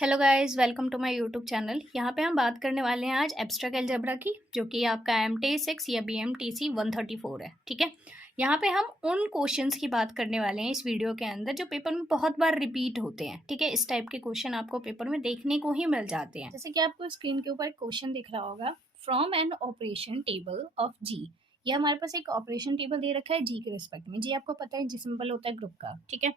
Hello guys, welcome to my YouTube channel. यहाँ पे हम बात करने वाले हैं आज एब्स्ट्रैक्ट अलजेब्रा की, जो कि आपका MT6 या BMTC 134 है। ठीक है, यहाँ पे हम उन क्वेश्चंस की बात करने वाले हैं इस वीडियो के अंदर जो पेपर में बहुत बार रिपीट होते हैं। ठीक है, इस टाइप के क्वेश्चन आपको पेपर में देखने को ही मिल जाते हैं। जैसे कि आपको स्क्रीन के ऊपर एक क्वेश्चन दिख रहा होगा, from an operation table of G. ये हमारे पास एक ऑपरेशन टेबल दे रखा है जी के रिस्पेक्ट में। जी आपको पता है जी सिंबल होता है ग्रुप का। ठीक है,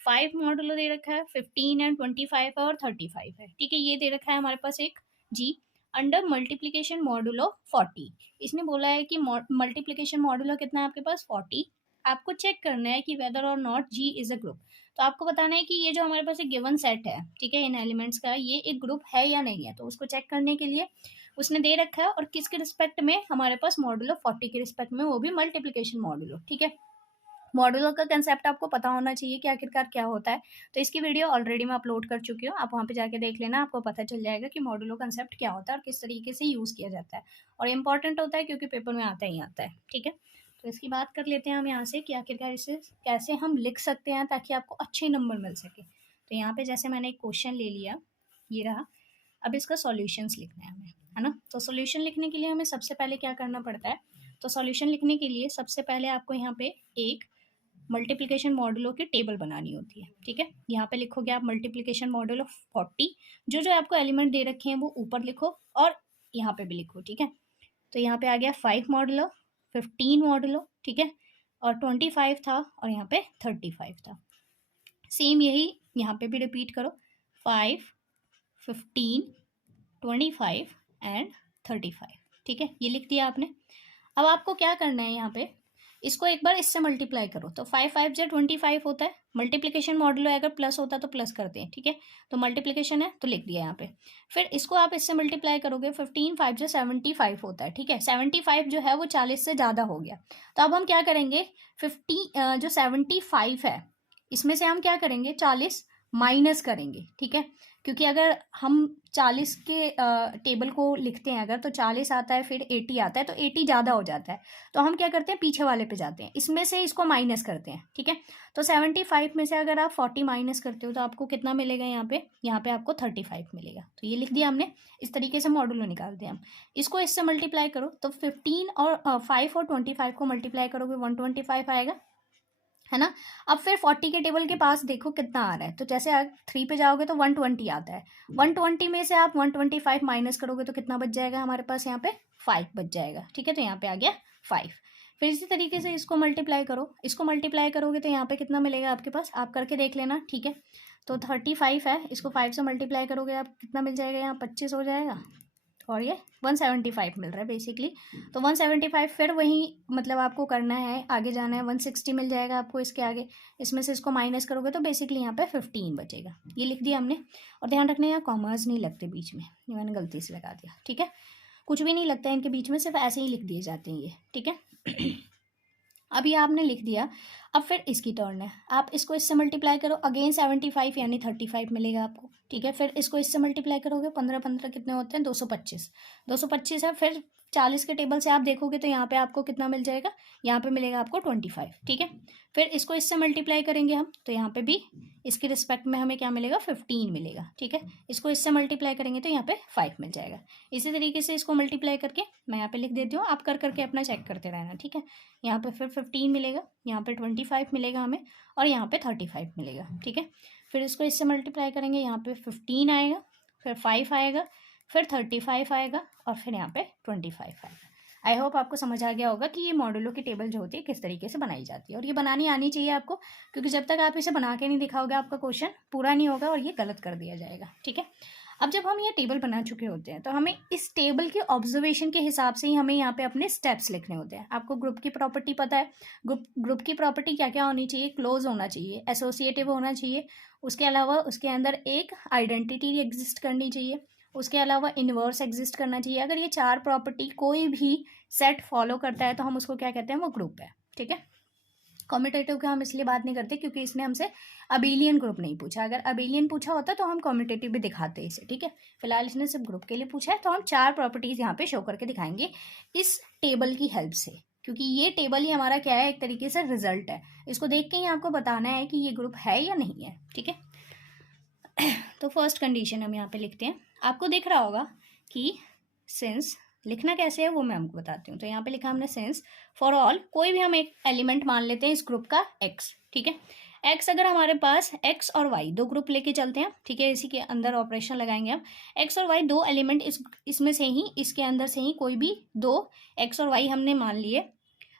5 मॉडुलो दे रखा है, 15 एंड 25 है और 35 है। ठीक है, ये दे रखा है हमारे पास एक जी अंडर मल्टीप्लीकेशन मॉडुलो 40। इसने बोला है कि मल्टीप्लीकेशन मॉडुलो कितना है आपके पास 40। आपको चेक करना है कि वेदर और not G is a group. तो आपको बताना है कि ये जो हमारे पास एक गिवन सेट है, ठीक है, इन एलिमेंट्स का, ये एक ग्रुप है या नहीं है। तो उसको चेक करने के लिए उसने दे रखा है, और किसके रिस्पेक्ट में, हमारे पास मॉडुलो 40 के रिस्पेक्ट में, वो भी मल्टीप्लीकेशन मॉडुलो। ठीक है, मॉडुलो का कंसेप्ट आपको पता होना चाहिए कि आखिरकार क्या होता है। तो इसकी वीडियो ऑलरेडी मैं अपलोड कर चुकी हूँ, आप वहाँ पे जाके देख लेना, आपको पता चल जाएगा कि मॉडुलो कंसेप्ट क्या होता है और किस तरीके से यूज़ किया जाता है। और इंपॉर्टेंट होता है क्योंकि पेपर में आता ही आता है। ठीक है, तो इसकी बात कर लेते हैं हम यहाँ से कि आखिरकार इसे कैसे हम लिख सकते हैं ताकि आपको अच्छे नंबर मिल सके। तो यहाँ पे जैसे मैंने एक क्वेश्चन ले लिया, ये रहा। अब इसका सॉल्यूशंस लिखना है हमें, है ना। तो सॉल्यूशन लिखने के लिए हमें सबसे पहले क्या करना पड़ता है। तो सॉल्यूशन लिखने के लिए सबसे पहले आपको यहाँ पे एक मल्टीप्लिकेशन मॉडुलो की टेबल बनानी होती है। ठीक है, यहाँ पे लिखोगे आप मल्टीप्लिकेशन मॉडुलो 40। जो जो आपको एलिमेंट दे रखे हैं वो ऊपर लिखो और यहाँ पे भी लिखो। ठीक है, तो यहाँ पे आ गया 5 मॉडुलो, 15 मॉडुलो, ठीक है, और 25 था, और यहाँ पे 35 था। सेम यही यहाँ पे भी रिपीट करो, 5, 15, 25 एंड 35। ठीक है, ये लिख दिया आपने। अब आपको क्या करना है, यहाँ पे इसको एक बार इससे मल्टीप्लाई करो। तो 5 5 जो 25 होता है। मल्टीप्लिकेशन मॉडुलो अगर प्लस होता तो प्लस करते हैं। ठीक है, तो मल्टीप्लिकेशन है तो लिख दिया यहाँ पे। फिर इसको आप इससे मल्टीप्लाई करोगे, 15 5 जो 75 होता है। ठीक है, 75 जो है वो 40 से ज़्यादा हो गया। तो अब हम क्या करेंगे, 50 जो 75 है इसमें से हम क्या करेंगे, 40 माइनस करेंगे। ठीक है, क्योंकि अगर हम 40 के टेबल को लिखते हैं अगर, तो 40 आता है, फिर 80 आता है, तो 80 ज़्यादा हो जाता है। तो हम क्या करते हैं, पीछे वाले पे जाते हैं, इसमें से इसको माइनस करते हैं। ठीक है, तो 75 में से अगर आप 40 माइनस करते हो तो आपको कितना मिलेगा, यहाँ पे आपको 35 मिलेगा। तो ये लिख दिया हमने। इस तरीके से मॉडुलो निकालते हैं हम। इसको इससे मल्टीप्लाई करो, तो 15 और 5 और 25 को मल्टीप्लाई करोगे 125 आएगा, है ना। अब फिर 40 के टेबल के पास देखो कितना आ रहा है। तो जैसे 3 पे जाओगे तो 120 आता है। 120 में से आप 125 माइनस करोगे तो कितना बच जाएगा हमारे पास, यहाँ पे 5 बच जाएगा। ठीक है, तो यहाँ पे आ गया 5। फिर इसी तरीके से इसको मल्टीप्लाई करो, इसको मल्टीप्लाई करोगे तो यहाँ पे कितना मिलेगा आपके पास, आप करके देख लेना। ठीक है, तो 35 है, इसको 5 से मल्टीप्लाई करोगे आप कितना मिल जाएगा, यहाँ 25 हो जाएगा, और ये 175 मिल रहा है बेसिकली। तो 175 फिर वही, मतलब आपको करना है, आगे जाना है, 160 मिल जाएगा आपको इसके आगे। इसमें से इसको माइनस करोगे तो बेसिकली यहाँ पे 15 बचेगा। ये लिख दिया हमने। और ध्यान रखना, यहाँ कॉमर्स नहीं लगते बीच में, ये मैंने गलती से लगा दिया। ठीक है, कुछ भी नहीं लगता है इनके बीच में, सिर्फ ऐसे ही लिख दिए जाते हैं ये। ठीक है अब ये आपने लिख दिया। अब फिर इसकी टर्न है, आप इसको इससे मल्टीप्लाई करो, अगेन 75 यानी 35 मिलेगा आपको। ठीक है, फिर इसको इससे मल्टीप्लाई करोगे, 15 15 कितने होते हैं, 225। 225 है, फिर 40 के टेबल से आप देखोगे तो यहाँ पे आपको कितना मिल जाएगा, यहाँ पे मिलेगा आपको 25। ठीक है, फिर इसको इससे मल्टीप्लाई करेंगे हम, तो यहाँ पे भी इसके रिस्पेक्ट में हमें क्या मिलेगा, 15 मिलेगा। ठीक है, इसको इससे मल्टीप्लाई करेंगे तो यहाँ पे 5 मिल जाएगा। इसी तरीके से इसको मल्टीप्लाई करके मैं यहाँ पे लिख देती हूँ, आप कर करके अपना चेक करते रहना। ठीक है, यहाँ पे फिर 15 मिलेगा, यहाँ पे 25 मिलेगा हमें, और यहाँ पे 35 मिलेगा। ठीक है, फिर इसको इससे मल्टीप्लाई करेंगे, यहाँ पे 15 आएगा, फिर 5 आएगा, फिर 35 आएगा, और फिर यहाँ पे 25 आएगा। आई होप आपको समझ आ गया होगा कि ये मॉडुलो की टेबल जो होती है किस तरीके से बनाई जाती है, और ये बनानी आनी चाहिए आपको, क्योंकि जब तक आप इसे बना के नहीं दिखाओगे आपका क्वेश्चन पूरा नहीं होगा और ये गलत कर दिया जाएगा। ठीक है, अब जब हम ये टेबल बना चुके होते हैं तो हमें इस टेबल के ऑब्जर्वेशन के हिसाब से ही हमें यहाँ पे अपने स्टेप्स लिखने होते हैं। आपको ग्रुप की प्रॉपर्टी पता है, ग्रुप की प्रॉपर्टी क्या क्या होनी चाहिए, क्लोज होना चाहिए, एसोसिएटिव होना चाहिए, उसके अलावा उसके अंदर एक आइडेंटिटी एग्जिस्ट करनी चाहिए, उसके अलावा इन्वर्स एग्जिस्ट करना चाहिए। अगर ये 4 प्रॉपर्टी कोई भी सेट फॉलो करता है तो हम उसको क्या कहते हैं, वो ग्रुप है। ठीक है, कॉम्यूटेटिव का हम इसलिए बात नहीं करते क्योंकि इसने हमसे अबेलियन ग्रुप नहीं पूछा। अगर अबेलियन पूछा होता तो हम कॉम्यूटेटिव भी दिखाते इसे। ठीक है, फिलहाल इसने सिर्फ ग्रुप के लिए पूछा है, तो हम 4 प्रॉपर्टीज यहाँ पे शो करके दिखाएंगे इस टेबल की हेल्प से, क्योंकि ये टेबल ही हमारा क्या है, एक तरीके से रिजल्ट है। इसको देख के ही आपको बताना है कि ये ग्रुप है या नहीं है। ठीक है, तो फर्स्ट कंडीशन हम यहाँ पे लिखते हैं, आपको दिख रहा होगा कि सिंस, लिखना कैसे है वो मैं आपको बताती हूँ। तो यहाँ पे लिखा हमने सिंस फॉर ऑल, कोई भी हम एक एलिमेंट मान लेते हैं इस ग्रुप का एक्स, ठीक है। एक्स अगर हमारे पास एक्स और वाई दो ग्रुप लेके चलते हैं, ठीक है, इसी के अंदर ऑपरेशन लगाएंगे हम। एक्स और वाई दो एलिमेंट इसमें से ही, इसके अंदर से ही कोई भी दो एक्स और वाई हमने मान लिए,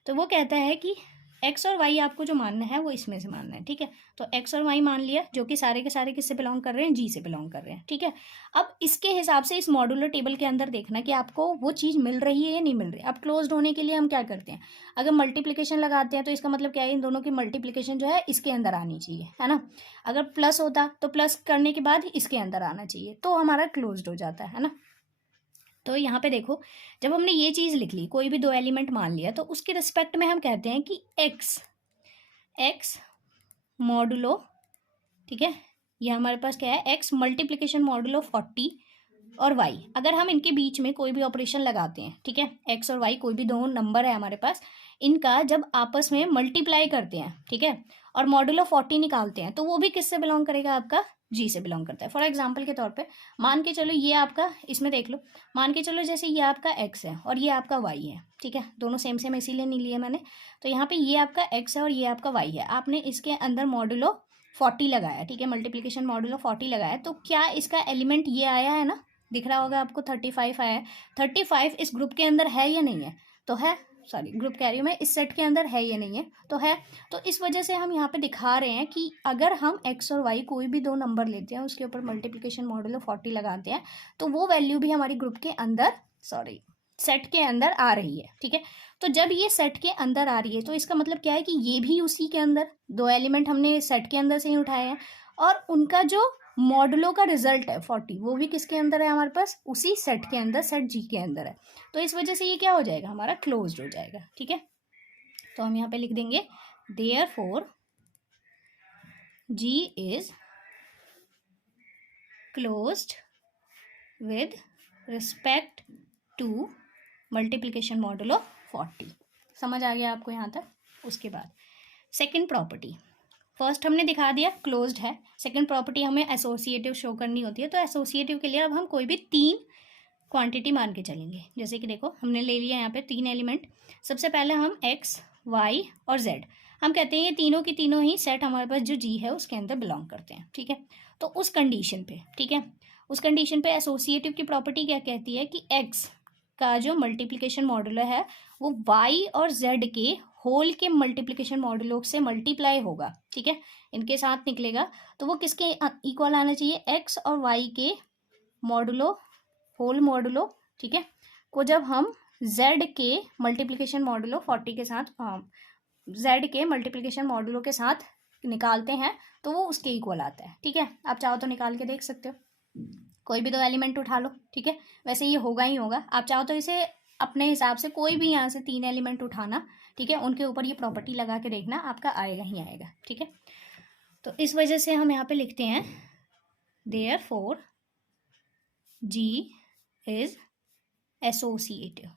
तो वो कहता है कि एक्स और वाई आपको जो मानना है वो इसमें से मानना है, ठीक है। तो एक्स और वाई मान लिया, जो कि सारे के सारे किससे बिलोंग कर रहे हैं, जी से बिलोंग कर रहे हैं, ठीक है। अब इसके हिसाब से इस मॉड्यूलर टेबल के अंदर देखना कि आपको वो चीज़ मिल रही है या नहीं मिल रही है। अब क्लोज्ड होने के लिए हम क्या करते हैं, अगर मल्टीप्लिकेशन लगाते हैं तो इसका मतलब क्या है, इन दोनों की मल्टीप्लिकेशन जो है इसके अंदर आनी चाहिए, है ना। अगर प्लस होता तो प्लस करने के बाद इसके अंदर आना चाहिए, तो हमारा क्लोज्ड हो जाता है ना। तो यहाँ पे देखो, जब हमने ये चीज़ लिख ली, कोई भी दो एलिमेंट मान लिया, तो उसके रिस्पेक्ट में हम कहते हैं कि एक्स मॉडुलो, ठीक है, ये हमारे पास क्या है, एक्स मल्टीप्लिकेशन मॉडुलो 40 और वाई, अगर हम इनके बीच में कोई भी ऑपरेशन लगाते हैं, ठीक है, एक्स और वाई कोई भी दो नंबर है हमारे पास, इनका जब आपस में मल्टीप्लाई करते हैं, ठीक है, और मॉडुलो 40 निकालते हैं, तो वो भी किससे बिलोंग करेगा, आपका जी से बिलोंग करता है। फॉर एग्जाम्पल के तौर पे मान के चलो ये आपका, इसमें देख लो, मान के चलो जैसे ये आपका एक्स है और ये आपका वाई है, ठीक है, दोनों सेम सेम इसीलिए नहीं लिए मैंने। तो यहाँ पे ये आपका एक्स है और ये आपका वाई है, आपने इसके अंदर मॉडुलो 40 लगाया, ठीक है, मल्टीप्लिकेशन मॉडुलो 40 लगाया, तो क्या इसका एलिमेंट ये आया है ना, दिख रहा होगा आपको 35 आया है। 35 इस ग्रुप के अंदर है या नहीं है, तो है, सॉरी ग्रुप कह रही हूँ मैं, इस सेट के अंदर है या नहीं है, तो है। तो इस वजह से हम यहाँ पे दिखा रहे हैं कि अगर हम एक्स और वाई कोई भी दो नंबर लेते हैं, उसके ऊपर मल्टीप्लिकेशन मॉडुलो 40 लगाते हैं, तो वो वैल्यू भी हमारी ग्रुप के अंदर, सॉरी सेट के अंदर आ रही है, ठीक है। तो जब ये सेट के अंदर आ रही है, तो इसका मतलब क्या है कि ये भी उसी के अंदर, दो एलिमेंट हमने सेट के अंदर से ही उठाए हैं, और उनका जो मॉडुलो का रिजल्ट है 40, वो भी किसके अंदर है हमारे पास, उसी सेट के अंदर, सेट जी के अंदर है। तो इस वजह से ये क्या हो जाएगा, हमारा क्लोज्ड हो जाएगा, ठीक है। तो हम यहाँ पे लिख देंगे therefore G is closed with respect to multiplication modulo 40। समझ आ गया आपको यहाँ तक। उसके बाद सेकंड प्रॉपर्टी, फर्स्ट हमने दिखा दिया क्लोज्ड है, सेकंड प्रॉपर्टी हमें एसोसिएटिव शो करनी होती है। तो एसोसिएटिव के लिए अब हम कोई भी तीन क्वांटिटी मान के चलेंगे, जैसे कि देखो हमने ले लिया यहाँ पे तीन एलिमेंट। सबसे पहले हम एक्स, वाई और जेड, हम कहते हैं ये तीनों की तीनों ही सेट हमारे पास जो जी है उसके अंदर बिलोंग करते हैं, ठीक है। तो उस कंडीशन पे, ठीक है, उस कंडीशन पे एसोसिएटिव की प्रॉपर्टी क्या कहती है कि एक्स का जो मल्टीप्लिकेशन मॉडुलो है वो वाई और जेड के होल के मल्टीप्लिकेशन मॉडुलो से मल्टीप्लाई होगा, ठीक है, इनके साथ निकलेगा, तो वो किसके इक्वल आना चाहिए, एक्स और वाई के मॉडुलो, होल मॉडुलो, ठीक है, को जब हम z के मल्टीप्लिकेशन मॉडुलो 40 के साथ, z के मल्टीप्लिकेशन मॉडुलो के साथ निकालते हैं, तो वो उसके इक्वल आता है, ठीक है। आप चाहो तो निकाल के देख सकते हो, कोई भी दो एलिमेंट उठा लो, ठीक है, वैसे ये होगा ही होगा। आप चाहो तो इसे अपने हिसाब से कोई भी यहाँ से तीन एलिमेंट उठाना, ठीक है, उनके ऊपर ये प्रॉपर्टी लगा के देखना, आपका आएगा ही आएगा, ठीक है। तो इस वजह से हम यहाँ पे लिखते हैं देयरफॉर जी इज एसोसिएटिव,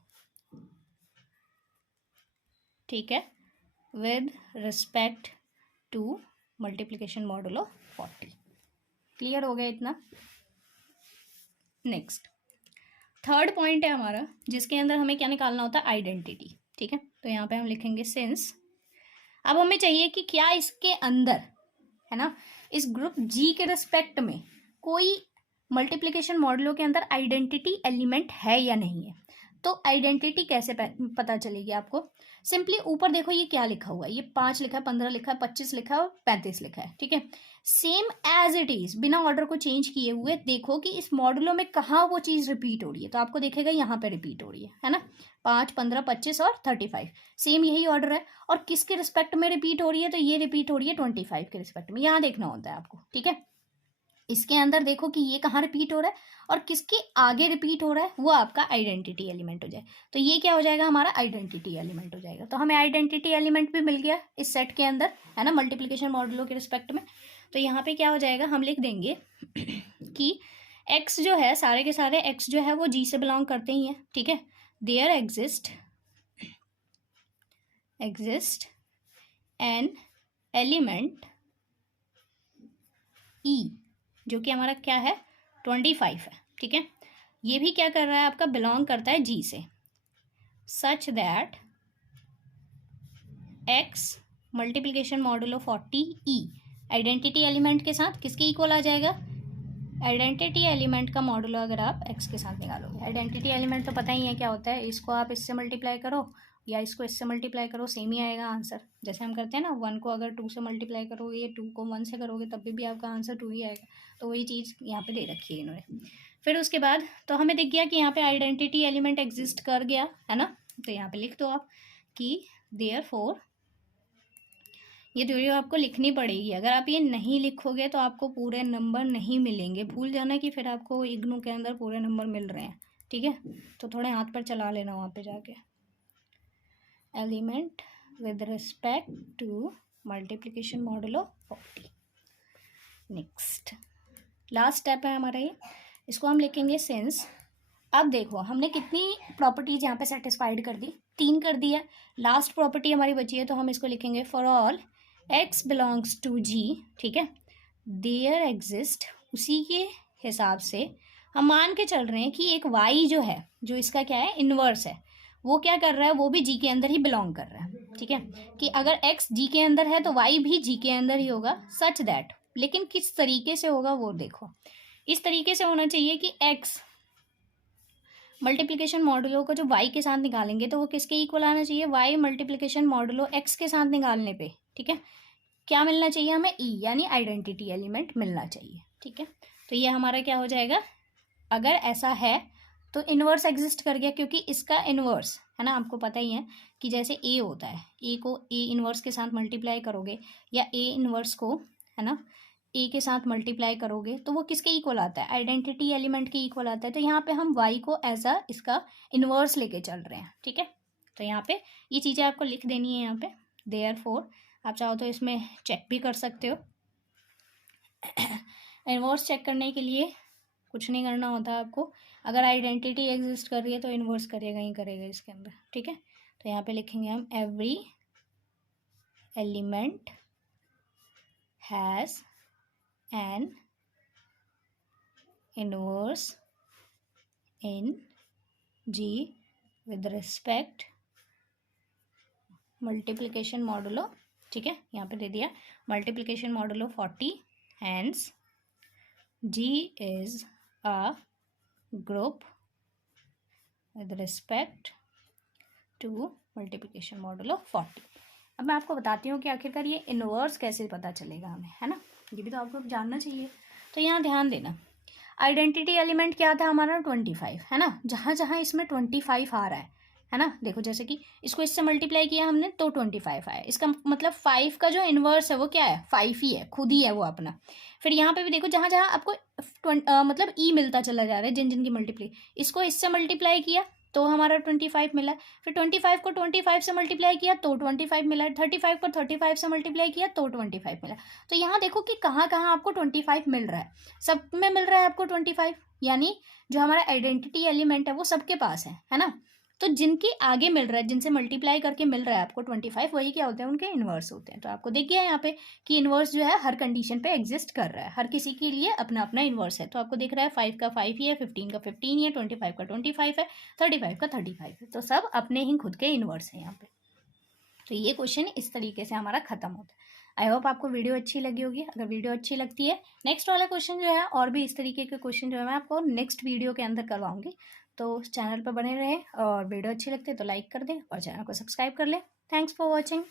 ठीक है, with respect to multiplication modulo 40। Clear हो गया इतना। नेक्स्ट थर्ड पॉइंट है हमारा, जिसके अंदर हमें क्या निकालना होता है, आइडेंटिटी, ठीक है। तो यहाँ पे हम लिखेंगे सिंस, अब हमें चाहिए कि क्या इसके अंदर, है ना, इस ग्रुप जी के रिस्पेक्ट में कोई मल्टीप्लिकेशन मॉडुलो के अंदर आइडेंटिटी एलिमेंट है या नहीं है। तो आइडेंटिटी कैसे पता चलेगी आपको, सिंपली ऊपर देखो ये क्या लिखा हुआ है, ये 5 लिखा है, 15 लिखा है, 25 लिखा है और 35 लिखा है, ठीक है, सेम एज इट इज, बिना ऑर्डर को चेंज किए हुए देखो कि इस मॉडुलो में कहाँ वो चीज़ रिपीट हो रही है, तो आपको देखेगा यहाँ पे रिपीट हो रही है ना, 5, 15, 25 और 35, सेम यही ऑर्डर है। और किसके रिस्पेक्ट में रिपीट हो रही है, तो ये रिपीट हो रही है 25 के रिस्पेक्ट में, यहाँ देखना होता है आपको, ठीक है। इसके अंदर देखो कि ये कहाँ रिपीट हो रहा है और किसके आगे रिपीट हो रहा है, वो आपका आइडेंटिटी एलिमेंट हो जाए, तो ये क्या हो जाएगा, हमारा आइडेंटिटी एलिमेंट हो जाएगा। तो हमें आइडेंटिटी एलिमेंट भी मिल गया इस सेट के अंदर, है ना, मल्टीप्लिकेशन मॉडुलो के रिस्पेक्ट में। तो यहाँ पे क्या हो जाएगा, हम लिख देंगे कि एक्स जो है, सारे के सारे एक्स जो है वो जी से बिलोंग करते ही हैं, ठीक है। देयर एग्जिस्ट एन एलिमेंट ई जो कि हमारा क्या है 25 है, ठीक है। ये भी क्या कर रहा है आपका, बिलोंग करता है जी से, such that x multiplication modulo 40 E identity element के साथ किसके इक्वल आ जाएगा, आइडेंटिटी एलिमेंट का मॉडुलो अगर आप एक्स के साथ निकालोगे, आइडेंटिटी एलिमेंट तो पता ही है क्या होता है, इसको आप इससे मल्टीप्लाई करो या इसको इससे मल्टीप्लाई करो, सेम ही आएगा आंसर। जैसे हम करते हैं ना, 1 को अगर 2 से मल्टीप्लाई करोगे, 2 को 1 से करोगे, तब भी आपका आंसर 2 ही आएगा। तो वही चीज़ यहाँ पे दे रखी है इन्होंने। फिर उसके बाद तो हमें दिख गया कि यहाँ पे आइडेंटिटी एलिमेंट एग्जिस्ट कर गया है ना, तो यहाँ पे लिख दो आप कि देयरफॉर, ये थ्योरी आपको लिखनी पड़ेगी। अगर आप ये नहीं लिखोगे तो आपको पूरे नंबर नहीं मिलेंगे। भूल जाना कि फिर आपको इग्नू के अंदर पूरे नंबर मिल रहे हैं, ठीक है। तो थोड़े हाथ पर चला लेना वहाँ पे जाके, element with respect to multiplication modulo 40। Next last step है हमारा ये, इसको हम लिखेंगे सिंस। अब देखो हमने कितनी प्रॉपर्टीज यहाँ पे सेटिस्फाइड कर दी, 3 कर दी है। लास्ट प्रॉपर्टी हमारी बची है, तो हम इसको लिखेंगे for all x belongs to G, ठीक है, देयर एग्जिस्ट, उसी के हिसाब से हम मान के चल रहे हैं कि एक वाई जो है, जो इसका क्या है इन्वर्स है, वो क्या कर रहा है, वो भी जी के अंदर ही बिलोंग कर रहा है, ठीक है। कि अगर एक्स जी के अंदर है तो वाई भी जी के अंदर ही होगा, सच दैट, लेकिन किस तरीके से होगा वो देखो। इस तरीके से होना चाहिए कि एक्स मल्टीप्लिकेशन मॉडुलो को जो वाई के साथ निकालेंगे तो वो किसके इक्वल आना चाहिए, वाई मल्टीप्लिकेशन मॉडुलो एक्स के साथ निकालने पे, ठीक है, क्या मिलना चाहिए हमें, ई, यानी आइडेंटिटी एलिमेंट मिलना चाहिए, ठीक है। तो ये हमारा क्या हो जाएगा, अगर ऐसा है तो इन्वर्स एग्जिस्ट कर गया, क्योंकि इसका इन्वर्स है ना, आपको पता ही है कि जैसे ए होता है, ए को ए इन्वर्स के साथ मल्टीप्लाई करोगे या ए इन्वर्स को है ना ए के साथ मल्टीप्लाई करोगे तो वो किसके इक्वल आता है, आइडेंटिटी एलिमेंट के इक्वल आता है। तो यहाँ पे हम वाई को एज अ इसका इन्वर्स लेके चल रहे हैं, ठीक है। तो यहाँ पे ये चीज़ें आपको लिख देनी है यहाँ पे, देयरफॉर आप चाहो तो इसमें चेक भी कर सकते हो। इन्वर्स चेक करने के लिए कुछ नहीं करना होता आपको, अगर आइडेंटिटी एग्जिस्ट कर रही है तो इन्वर्स करेगा ही करेगा इसके अंदर, ठीक है। तो यहाँ पे लिखेंगे हम every element has an inverse in G with respect multiplication modulo, ठीक है, यहाँ पे दे दिया multiplication modulo 40, hence G is a group with respect to multiplication modulo 40। अब मैं आपको बताती हूँ कि आखिरकार ये इन्वर्स कैसे पता चलेगा हमें, है ना, ये भी तो आपको जानना चाहिए। तो यहाँ ध्यान देना, आइडेंटिटी एलिमेंट क्या था हमारा 25, है ना, जहाँ जहाँ इसमें 25 आ रहा है ना, देखो जैसे कि इसको इससे मल्टीप्लाई किया हमने तो 25 आया, इसका मतलब 5 का जो इन्वर्स है वो क्या है, 5 ही है, खुद ही है वो अपना। फिर यहाँ पे भी देखो जहाँ जहाँ आपको मतलब ई मिलता चला जा रहा है, जिन जिन की मल्टीप्लाई, इसको इससे मल्टीप्लाई किया तो हमारा 25 मिला, फिर 25 को 25 से मल्टीप्लाई किया तो 25 मिला, 35 को 35 से मल्टीप्लाई किया तो 25 मिला। तो यहाँ देखो कि कहाँ कहाँ आपको 25 मिल रहा है, सब में मिल रहा है आपको 25, यानी जो हमारा आइडेंटिटी एलिमेंट है वो सबके पास है ना। तो जिनकी आगे मिल रहा है, जिनसे मल्टीप्लाई करके मिल रहा है आपको 25, वही क्या होते हैं, उनके इन्वर्स होते हैं। तो आपको दिख गया यहाँ पे कि इन्वर्स जो है हर कंडीशन पे एग्जिस्ट कर रहा है, हर किसी के लिए अपना अपना इन्वर्स है। तो आपको दिख रहा है 5 का 5 ही है, 15 का 15 ही है, 25 का 25 है, 35 का 35 है, तो सब अपने ही खुद के इन्वर्स है यहाँ पे। तो ये क्वेश्चन इस तरीके से हमारा खत्म होता है। आई होप आपको वीडियो अच्छी लगी होगी। अगर वीडियो अच्छी लगती है, नेक्स्ट वाला क्वेश्चन जो है और भी इस तरीके के क्वेश्चन जो है मैं आपको नेक्स्ट वीडियो के अंदर करवाऊंगी। तो चैनल पर बने रहें, और वीडियो अच्छी लगती है तो लाइक कर दें और चैनल को सब्सक्राइब कर लें। Thanks for watching.